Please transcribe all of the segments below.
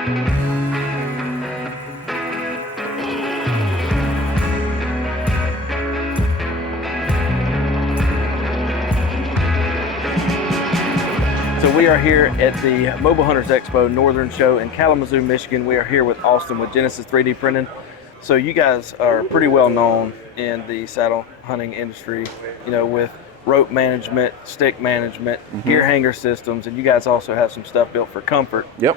So we are here at the Mobile Hunters Expo Northern Show in Kalamazoo, Michigan. We are here with Austin with Genesis 3D Printing. So you guys are pretty well known in the saddle hunting industry, you know, with rope management, stick management, gear hanger systems, and you guys also have some stuff built for comfort. Yep.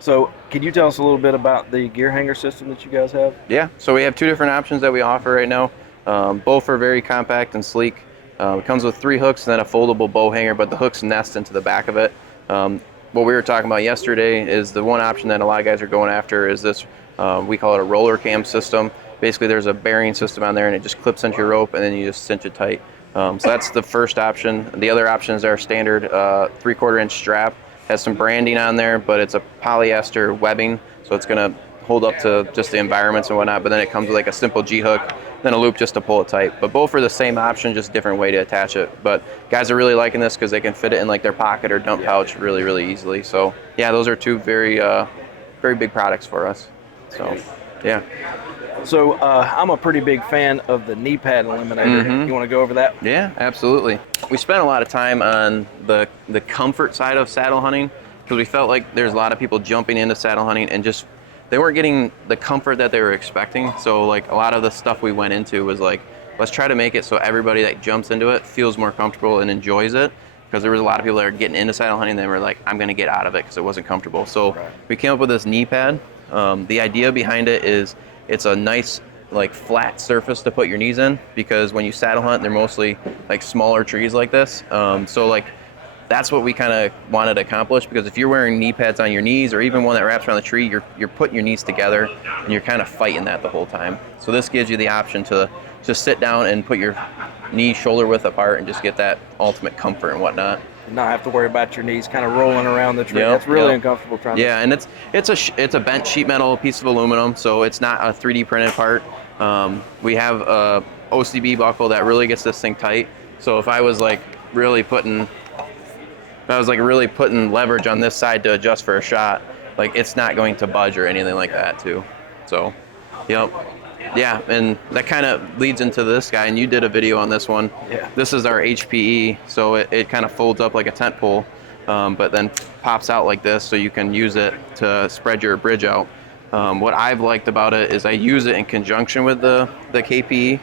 So can you tell us a little bit about the gear hanger system that you guys have? Yeah, so we have two different options that we offer right now. Both are very compact and sleek. It comes with 3 hooks and then a foldable bow hanger, but the hooks nest into the back of it. What we were talking about yesterday is the one option that a lot of guys are going after is this, we call it a roller cam system. Basically there's a bearing system on there and it just clips into your rope and then you just cinch it tight. So that's the first option. The other option is our standard 3/4 inch strap. Has some branding on there, but it's a polyester webbing, so it's gonna hold up to just the environments and whatnot, but then it comes with like a simple G-hook, then a loop just to pull it tight. But both are the same option, just different way to attach it. But guys are really liking this because they can fit it in like their pocket or dump pouch really, really easily. So yeah, those are two very, very big products for us. So yeah. So I'm a pretty big fan of the knee pad Eliminator. You want to go over that? Yeah, absolutely. We spent a lot of time on the comfort side of saddle hunting because we felt like there's a lot of people jumping into saddle hunting and just they weren't getting the comfort that they were expecting. So like a lot of the stuff we went into was like, let's try to make it so everybody that jumps into it feels more comfortable and enjoys it. Because there was a lot of people that are getting into saddle hunting and they were like, I'm going to get out of it because it wasn't comfortable. So we came up with this knee pad. The idea behind it is it's a nice like flat surface to put your knees in, because when you saddle hunt, they're mostly like smaller trees like this. So like that's what we kind of wanted to accomplish, because if you're wearing knee pads on your knees or even one that wraps around the tree, you're putting your knees together and you're kind of fighting that the whole time. So this gives you the option to just sit down and put your knees shoulder width apart and just get that ultimate comfort and whatnot. And not have to worry about your knees kind of rolling around the tree. That's really uncomfortable trying to... Yeah, and it's a bent sheet metal piece of aluminum, so it's not a 3D printed part. We have a OCB buckle that really gets this thing tight. So if I was like really putting leverage on this side to adjust for a shot, like it's not going to budge or anything like that too. So, yep. Yeah, and that kind of leads into this guy, and you did a video on this one. Yeah. This is our HPE, so it kind of folds up like a tent pole, but then pops out like this so you can use it to spread your bridge out. What I've liked about it is I use it in conjunction with the KPE,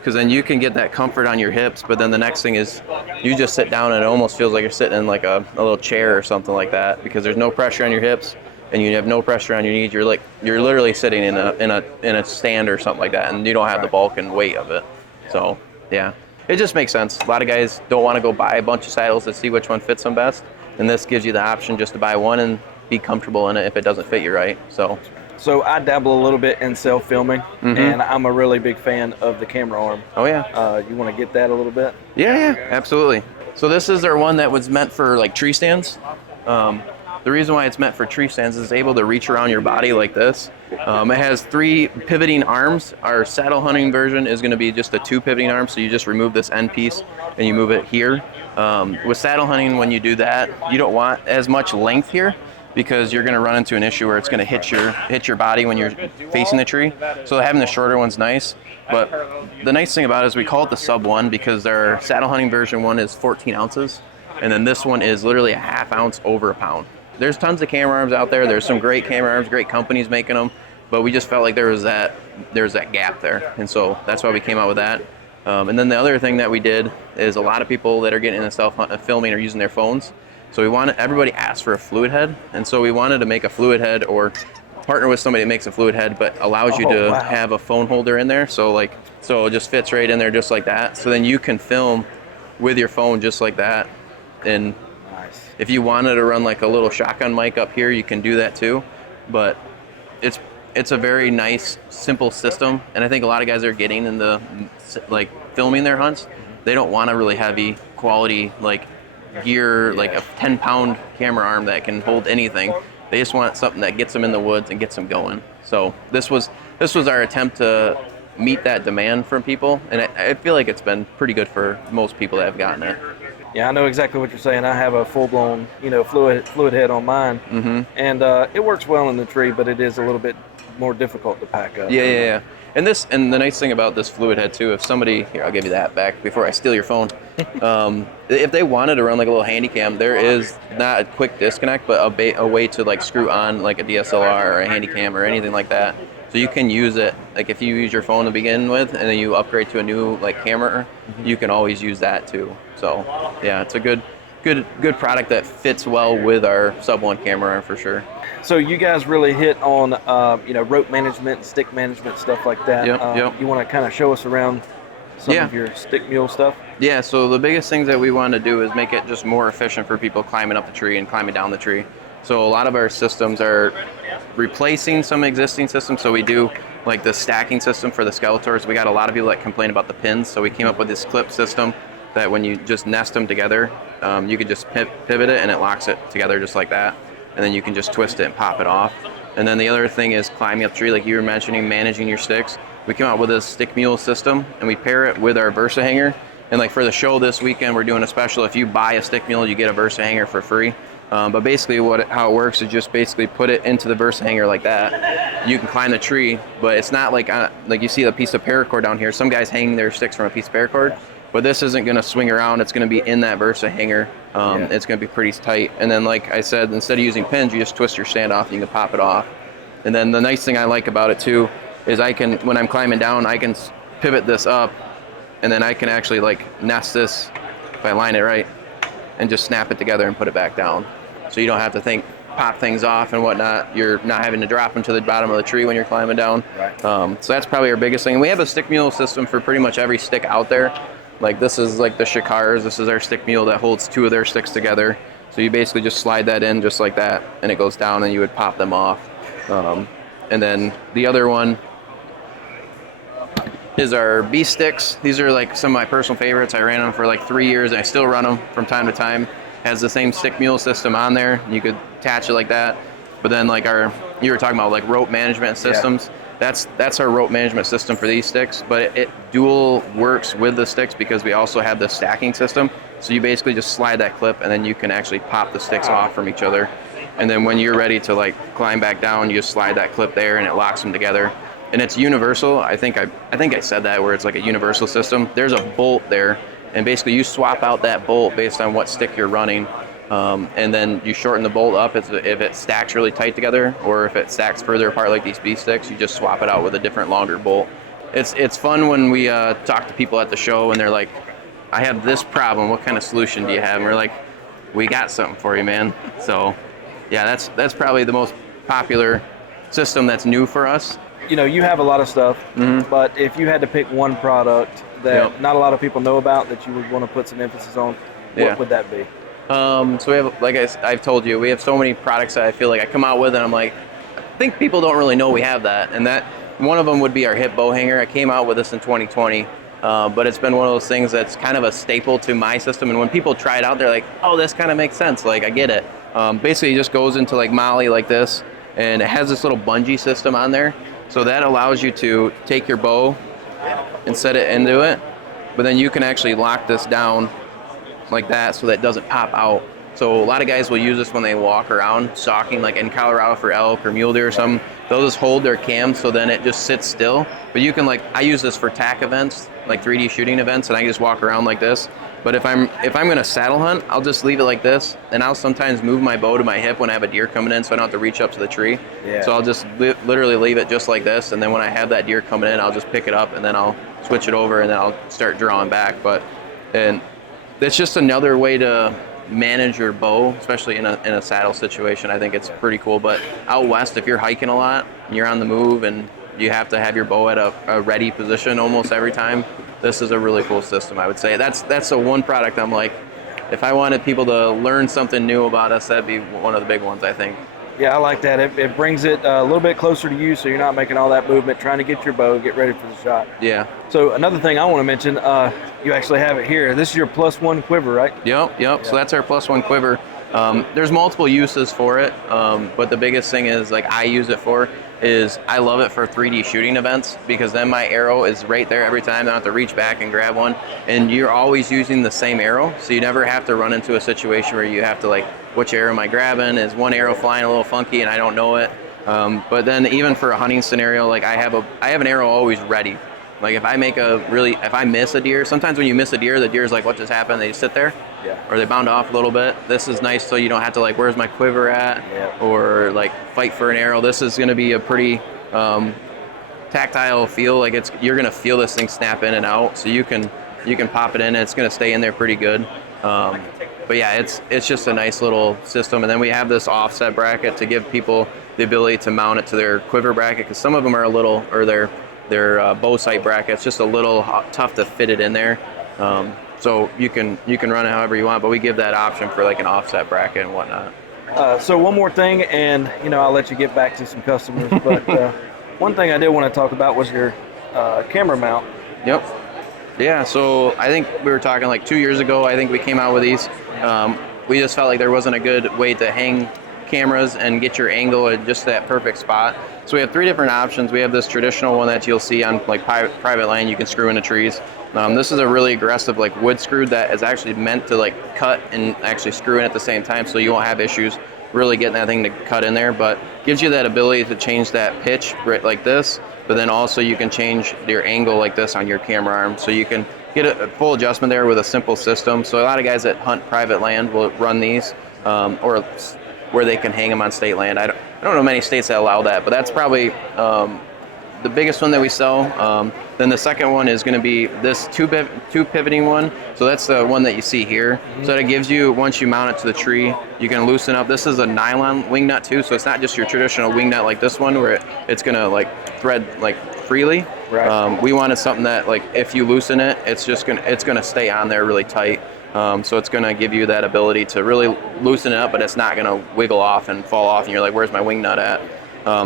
because then you can get that comfort on your hips, but then the next thing is you just sit down and it almost feels like you're sitting in like a little chair or something like that, because there's no pressure on your hips and you have no pressure on your knees. You're literally sitting in a stand or something like that, and you don't have the bulk and weight of it. So yeah, it just makes sense. A lot of guys don't want to go buy a bunch of saddles to see which one fits them best, and this gives you the option just to buy one and be comfortable in it if it doesn't fit you right. So I dabble a little bit in self-filming, and I'm a really big fan of the camera arm. Oh yeah. You want to get that a little bit? Yeah, absolutely. So this is our one that was meant for like tree stands. The reason why it's meant for tree stands is it's able to reach around your body like this. It has 3 pivoting arms. Our saddle hunting version is going to be just a 2 pivoting arms, so you just remove this end piece and you move it here. With saddle hunting, when you do that, you don't want as much length here, because you're going to run into an issue where it's going to hit your body when you're facing the tree. So having the shorter one's nice. But the nice thing about it is we call it the sub 1, because our saddle hunting version 1 is 14 ounces, and then this one is literally a ½ ounce over a pound. There's tons of camera arms out there. There's some great camera arms, great companies making them, but we just felt like there was that gap there, and so that's why we came out with that. And then the other thing that we did is a lot of people that are getting into self-filming are using their phones. So everybody asked for a fluid head, and so we wanted to make a fluid head, or partner with somebody that makes a fluid head but allows you to have a phone holder in there. So it just fits right in there just like that. So then you can film with your phone just like that. And if you wanted to run like a little shotgun mic up here, you can do that too. But it's a very nice, simple system, and I think a lot of guys are getting into like filming their hunts. They don't want a really heavy quality like gear, like a 10-pound camera arm that can hold anything. They just want something that gets them in the woods and gets them going. So this was our attempt to meet that demand from people, and I feel like it's been pretty good for most people that have gotten it. Yeah, I know exactly what you're saying. I have a full-blown, fluid head on mine, and it works well in the tree, but it is a little bit more difficult to pack up. Yeah. And the nice thing about this fluid head too, if somebody here, I'll give you that back before I steal your phone. If they wanted to run like a little handy cam, there is not a quick disconnect, but a way to like screw on like a DSLR or a handy cam or anything like that. So you can use it, like if you use your phone to begin with and then you upgrade to a new like camera, you can always use that too. So yeah, it's a good product that fits well with our Sub-1 camera for sure. So you guys really hit on, rope management, stick management, stuff like that. Yep. You want to kind of show us around some Yeah. of your stick mule stuff? Yeah, so the biggest things that we want to do is make it just more efficient for people climbing up the tree and climbing down the tree. So a lot of our systems are replacing some existing systems. So we do like the stacking system for the Skeletors. We got a lot of people that complain about the pins. So we came up with this clip system that when you just nest them together, you can just pivot it and it locks it together just like that. And then you can just twist it and pop it off. And then the other thing is climbing up the tree, like you were mentioning, managing your sticks. We came out with a stick mule system and we pair it with our Versa hanger. And like for the show this weekend, we're doing a special. If you buy a stick mule, you get a Versa hanger for free. But basically how it works is just basically put it into the Versa hanger like that. You can climb the tree, but it's not like you see a piece of paracord down here. Some guys hang their sticks from a piece of paracord, but this isn't going to swing around. It's going to be in that Versa hanger. It's going to be pretty tight. And then like I said, instead of using pins, you just twist your stand off and you can pop it off. And then the nice thing I like about it too is when I'm climbing down, I can pivot this up and then I can actually like nest this if I line it right and just snap it together and put it back down. So you don't have to pop things off and whatnot. You're not having to drop them to the bottom of the tree when you're climbing down. Right. So that's probably our biggest thing. And we have a stick mule system for pretty much every stick out there. Like this is like the Shikars. This is our stick mule that holds two of their sticks together. So you basically just slide that in just like that and it goes down and you would pop them off. And then the other one is our B sticks. These are like some of my personal favorites. I ran them for like 3 years and I still run them from time to time. Has the same stick mule system on there. You could attach it like that. But then like you were talking about like rope management systems. Yeah. That's our rope management system for these sticks, but it dual works with the sticks because we also have the stacking system. So you basically just slide that clip and then you can actually pop the sticks off from each other. And then when you're ready to like climb back down, you just slide that clip there and it locks them together. And it's universal. I think I said that where it's like a universal system. There's a bolt there and basically you swap out that bolt based on what stick you're running. And then you shorten the bolt up if it stacks really tight together, or if it stacks further apart like these B sticks, you just swap it out with a different longer bolt. It's fun when we talk to people at the show and they're like, I have this problem, what kind of solution do you have? And we're like, we got something for you, man. So yeah, that's probably the most popular system that's new for us. You have a lot of stuff, but if you had to pick one product that not a lot of people know about that you would want to put some emphasis on, what would that be? So we have, like I've told you, we have so many products that I feel like I come out with and I'm like, I think people don't really know we have that. And that one of them would be our hip bow hanger. I came out with this in 2020, but it's been one of those things that's kind of a staple to my system. And when people try it out, they're like, oh, this kind of makes sense. Like, I get it. Basically, it just goes into like Molly like this, and it has this little bungee system on there. So that allows you to take your bow and set it into it, but then you can actually lock this down like that so that it doesn't pop out. So a lot of guys will use this when they walk around stalking, like in Colorado for elk or mule deer or something. They'll just hold their cam so then it just sits still. But you can I use this for tack events, like 3D shooting events, and I just walk around like this. But if I'm gonna saddle hunt, I'll just leave it like this, and I'll sometimes move my bow to my hip when I have a deer coming in so I don't have to reach up to the tree. Yeah. So I'll just literally leave it just like this, and then when I have that deer coming in, I'll just pick it up and then I'll switch it over and then I'll start drawing back. And it's just another way to manage your bow, especially in a saddle situation. I think it's pretty cool. But out west, if you're hiking a lot and you're on the move and you have to have your bow at a ready position almost every time, this is a really cool system, I would say. That's the one product I'm like, if I wanted people to learn something new about us, that'd be one of the big ones, I think. Yeah, I like that. It brings it a little bit closer to you, so you're not making all that movement, trying to get your bow, get ready for the shot. Yeah. So another thing I want to mention, you actually have it here. This is your +1 quiver, right? Yep. So that's our +1 quiver. There's multiple uses for it, but the biggest thing is like I use it for is I love it for 3D shooting events because then my arrow is right there every time. I don't have to reach back and grab one, and you're always using the same arrow, so you never have to run into a situation where you have to like, which arrow am I grabbing? Is one arrow flying a little funky and I don't know it? But then even for a hunting scenario, like I have an arrow always ready. Like if I miss a deer, sometimes when you miss a deer, the deer's like, what just happened? They just sit there, or they bound off a little bit. This is nice, so you don't have to like, where's my quiver at, or like fight for an arrow. This is going to be a pretty tactile feel. Like you're going to feel this thing snap in and out, so you can pop it in, and it's going to stay in there pretty good. But yeah, it's just a nice little system. And then we have this offset bracket to give people the ability to mount it to their quiver bracket, because some of them are a little, or their bow sight bracket's just a little tough to fit it in there. So you can run it however you want, but we give that option for like an offset bracket and whatnot. So one more thing, and I'll let you get back to some customers, but one thing I did want to talk about was your camera mount. Yep. Yeah, so I think we were talking like 2 years ago, I think we came out with these. We just felt like there wasn't a good way to hang cameras and get your angle at just that perfect spot. So we have 3 different options. We have this traditional one that you'll see on like private land, you can screw into trees. This is a really aggressive like wood screw that is actually meant to like cut and actually screw in at the same time, so you won't have issues really getting that thing to cut in there, but gives you that ability to change that pitch like this, but then also you can change your angle like this on your camera arm, so you can get a full adjustment there with a simple system. So a lot of guys that hunt private land will run these, or where they can hang them on state land. I don't know many states that allow that, but that's probably the biggest one that we sell. Then the second one is going to be this two pivoting one. So that's the one that you see here. So that it gives you, once you mount it to the tree, you can loosen up. This is a nylon wing nut too, so it's not just your traditional wing nut like this one where it's going to like thread like freely. Right. We wanted something that like if you loosen it, it's going to stay on there really tight. So it's going to give you that ability to really loosen it up, but it's not going to wiggle off and fall off and you're like, where's my wing nut at?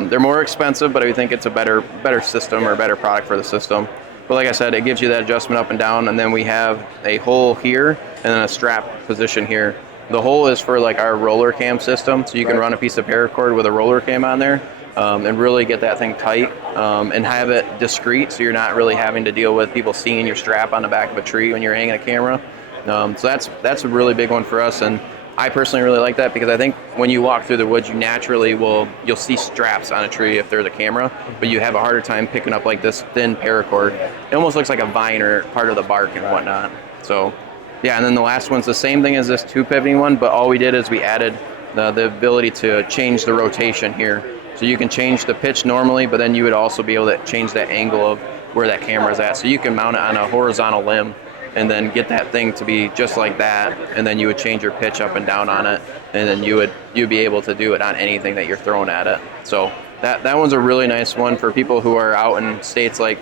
They're more expensive, but I think it's a better system or a better product for the system. But like I said, it gives you that adjustment up and down, and then we have a hole here and then a strap position here. The hole is for like our roller cam system, so you can run a piece of paracord with a roller cam on there and really get that thing tight and have it discreet, so you're not really having to deal with people seeing your strap on the back of a tree when you're hanging a camera. So that's a really big one for us, and I personally really like that because I think when you walk through the woods, you naturally you'll see straps on a tree if there's a camera, but you have a harder time picking up like this thin paracord. It almost looks like a vine or part of the bark and whatnot. So yeah, and then the last one's the same thing as this two pivoting one, but all we did is we added the ability to change the rotation here. So you can change the pitch normally, but then you would also be able to change that angle of where that camera's at. So you can mount it on a horizontal limb and then get that thing to be just like that, and then you would change your pitch up and down on it, and then you'd be able to do it on anything that you're throwing at it. So that one's a really nice one for people who are out in states like,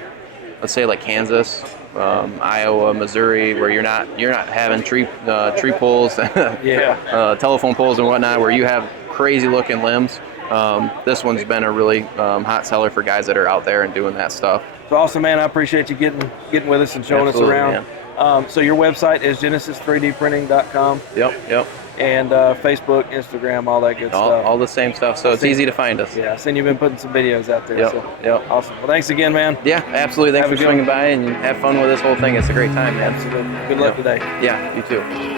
let's say like Kansas, Iowa, Missouri, where you're not having tree poles, telephone poles and whatnot, where you have crazy looking limbs. This one's been a really hot seller for guys that are out there and doing that stuff. So awesome, man. I appreciate you getting with us and showing us around. So your website is genesis3dprinting.com. Yep. And Facebook, Instagram, all that good stuff. All the same stuff, so it's easy to find us. Yeah, I seen you've been putting some videos out there. Yep. Awesome. Well, thanks again, man. Yeah, absolutely. Thanks for swinging by and have fun with this whole thing. It's a great time, man. Absolutely. Good luck today. Yeah, you too.